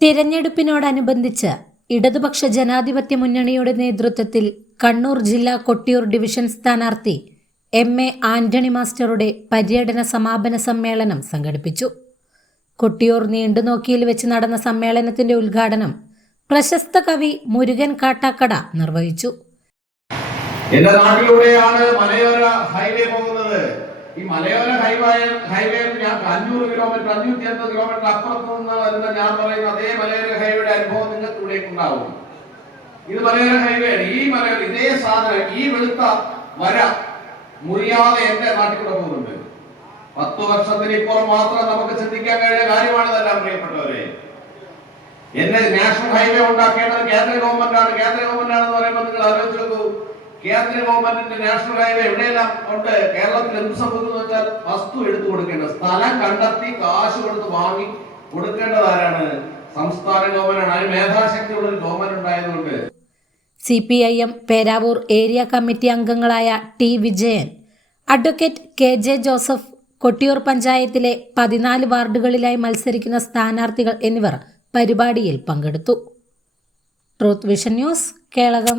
തിരഞ്ഞെടുപ്പിനോടനുബന്ധിച്ച് ഇടതുപക്ഷ ജനാധിപത്യ മുന്നണിയുടെ നേതൃത്വത്തിൽ കണ്ണൂർ ജില്ലാ കൊട്ടിയൂർ ഡിവിഷൻ സ്ഥാനാർത്ഥി എം.എ. ആന്റണി മാസ്റ്ററുടെ പര്യടന സമാപന സമ്മേളനം സംഘടിപ്പിച്ചു. കൊട്ടിയൂർ നീണ്ടുനോക്കിയിൽ വെച്ച് നടന്ന സമ്മേളനത്തിന്റെ ഉദ്ഘാടനം പ്രശസ്ത കവി മുരുകൻ കാട്ടാക്കട നിർവഹിച്ചു. എന്റെ നാട്ടിലൂടെയാണ് മലയോര ഹൈവേ പോകുന്നത്. ഈ മലയോര ഹൈവേ ഞാൻ 500 കിലോമീറ്റർ 550 കിലോമീറ്റർ അപ്പുറത്ത് നിന്ന് വരുന്ന ഞാൻ പറയുന്ന അതേ മലയോര ഹൈവേയുടെ അനുഭവം നിങ്ങൾക്ക് ഇവിടേക്ക് ഉണ്ടാവും. ഇത് മലയോര ഹൈവേ. ഈ മലയോര ഇതേ സാധനം ഈ വെളുത്ത വര മുറിയാതെ എന്റെ നാട്ടിൽ കൂടെ പോകുന്നുണ്ട്. 10 വർഷത്തിന് ഇപ്പുറം മാത്രം നമുക്ക് ചിന്തിക്കാൻ കഴിയുന്ന കാര്യമാണിതെല്ലാം പ്രിയപ്പെട്ടവരെ. എന്നെ നാഷണൽ ഹൈവേ ഉണ്ടാക്കേണ്ടത് കേന്ദ്ര ഗവൺമെന്റാണ്. കേന്ദ്ര ഗവൺമെന്റ് ആണെന്ന് പറയുമ്പോൾ നിങ്ങൾ ആലോചിച്ച് നോക്കൂ. കേന്ദ്ര ഗവൺമെന്റിന്റെ നാഷണൽ ഹൈവേ എവിടെയെല്ലാം ഉണ്ട്. കേരളത്തിൽ എന്ത് സംഭവിക്കുന്നു വെച്ചാൽ വസ്തു എടുത്തു കൊടുക്കേണ്ടത്, സ്ഥലം കണ്ടെത്തി കാശ് കൊടുത്ത് വാങ്ങി കൊടുക്കേണ്ടത് ആരാണ്? സംസ്ഥാന ഗവൺമെന്റാണ്. അതിന് മേധാശക്തിയുള്ള ഒരു ഗവൺമെന്റ് ഉണ്ടായതുകൊണ്ട് CPIM പേരാവൂർ ഏരിയ കമ്മിറ്റി അംഗങ്ങളായ T Vijayan, advocate KJ Joseph, Kottiyoor പഞ്ചായത്തിലെ 14 വാർഡുകളിലായി മത്സരിക്കുന്ന സ്ഥാനാർത്ഥികൾ എന്നിവർ പരിപാടിയിൽ പങ്കെടുത്തു. Truth vision news, Kelakam.